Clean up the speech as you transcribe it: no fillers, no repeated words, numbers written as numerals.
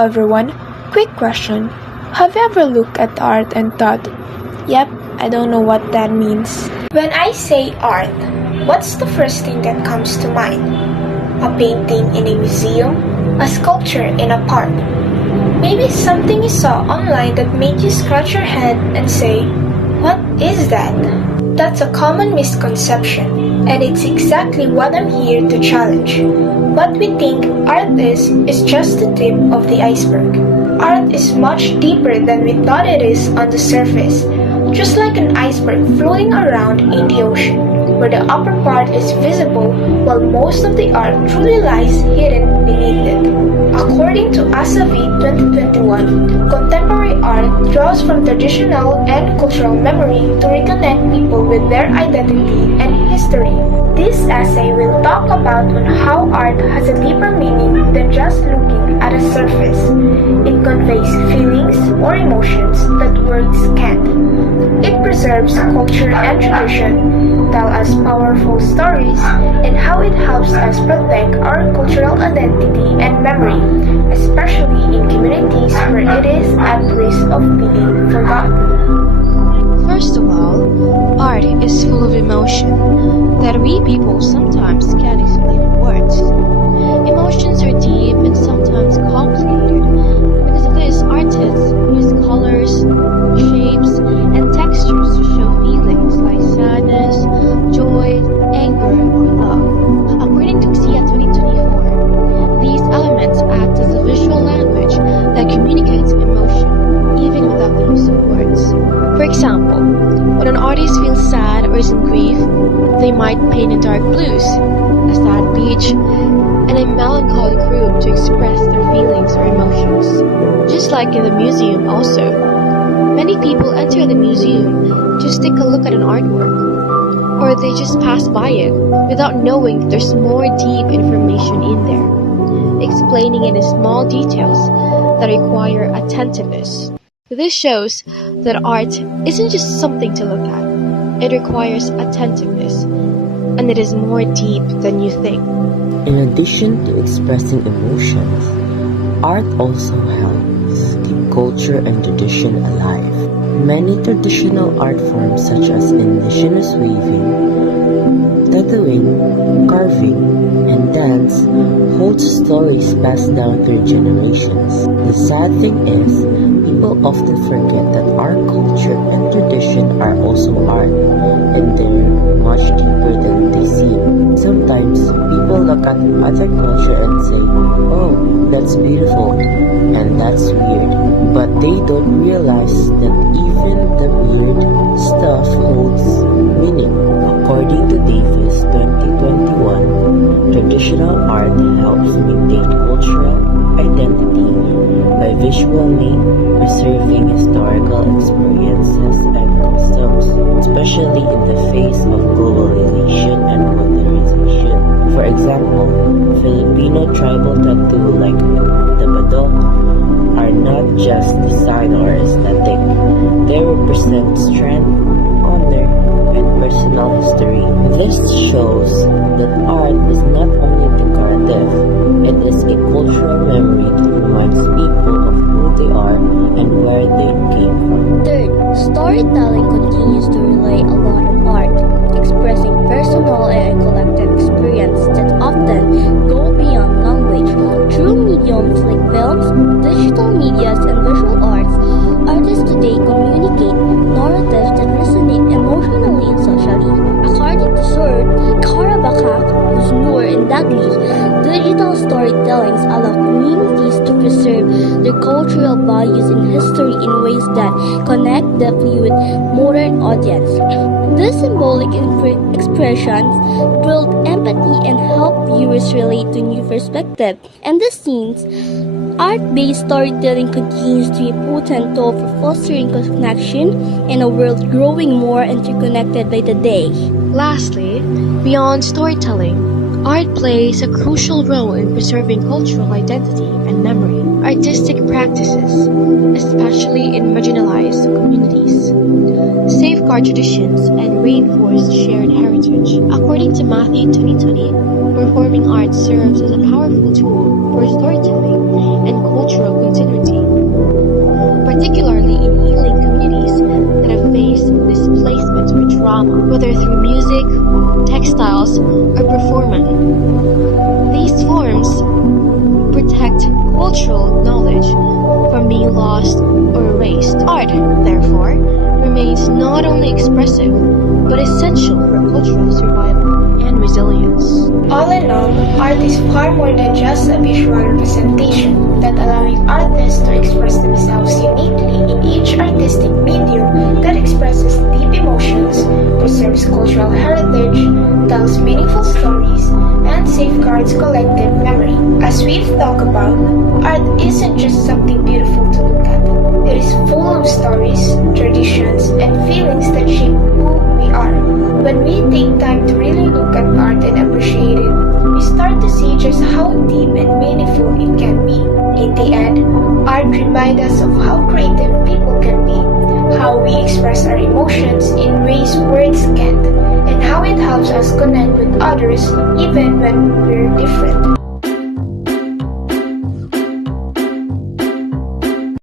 Hello everyone. Quick question. Have you ever looked at art and thought, yep, I don't know what that means? When I say art, what's the first thing that comes to mind? A painting in a museum? A sculpture in a park? Maybe something you saw online that made you scratch your head and say, what is that? That's a common misconception, and it's exactly what I'm here to challenge. What we think art is just the tip of the iceberg. Art is much deeper than we thought it is on the surface, just like an iceberg floating around in the ocean, where the upper part is visible while most of the art truly lies hidden beneath it. According to ASAVI 2021, contemporary art draws from traditional and cultural memory to reconnect people with their identity and history. This essay will talk about on how art has a deeper meaning than just looking at a surface. It conveys feelings or emotions that words can't. It preserves culture and tradition, tells us powerful stories, and how it helps us protect our cultural identity and memory, especially in communities where it is at risk of being forgotten. First of all, art is full of emotion that we people sometimes can't explain in words. Emotions are deep and sometimes complicated. Because of this, artists use colors, shapes, and textures to show feelings like sadness, joy, anger, or love. According to XIA 2024, these elements act as a visual language that communicates emotion, even without the use of words. For example, when an artist feels sad or is in grief, they might paint in dark blues, a sad beach, and a melancholic room to express their feelings or emotions. Just like in the museum also, many people enter the museum just take a look at an artwork, or they just pass by it without knowing that there's more deep information in there, explaining it in small details that require attentiveness. This shows that art isn't just something to look at. It requires attentiveness, and it is more deep than you think. In addition to expressing emotions, art also helps keep culture and tradition alive. Many traditional art forms such as indigenous weaving, tattooing, carving, and dance hold stories passed down through generations. The sad thing is, people often forget that our culture and tradition are also art, and they're much deeper than they seem. Sometimes, people look at other culture and say, oh, that's beautiful, and that's weird. But they don't realize that even the weird stuff holds meaning. According to Davis 2021, traditional art helps maintain cultural identity by visually preserving historical experiences and customs, especially in the face of globalization and modernization. For example, Filipino tribal tattoo like the badok are not just design or aesthetic. They represent strength, honor, and personal history. This shows that art is not only decorative, it is a cultural memory that reminds people of who they are and where they came from. Third, storytelling continues to rely a lot on art, expressing personal and collective experience that often go beyond language. Through mediums like films, digital medias, and visual arts, artists today communicate narratives that resonate emotionally and socially. According to Sir Karabakak, Nur, and Dagli, digital storytellings allow communities to preserve their cultural values and history in ways that connect deeply with modern audience. These symbolic expressions build empathy and help viewers relate to new perspectives. And this means art-based storytelling continues to be a potent tool for fostering connection in a world growing more interconnected by the day. Lastly, beyond storytelling, art plays a crucial role in preserving cultural identity and memory. artistic practices, especially in marginalized communities, safeguard traditions, and reinforce shared heritage. According to Matthew 2020, performing arts serves as a powerful tool for storytelling and cultural continuity, particularly in healing communities that have faced displacement or trauma, whether through music, textiles, or performance. These forms protect cultural knowledge from being lost or erased. Art, therefore, remains not only expressive, but essential for cultural survival and resilience. All in all, art is far more than just a visual representation, that allowing artists to express themselves uniquely in each artistic medium that expresses deep emotions, preserves cultural heritage, tells meaningful stories, and safeguards collective memory. As we've talked about, art isn't just something beautiful to look at. It is full of stories, traditions, and feelings that shape who we are. When we take time to really look at art and appreciate it, we start to see just how deep and meaningful it can be. In the end, art reminds us of how creative people can be, how we express our emotions in ways words can't, and how it helps us connect with others even when we're different.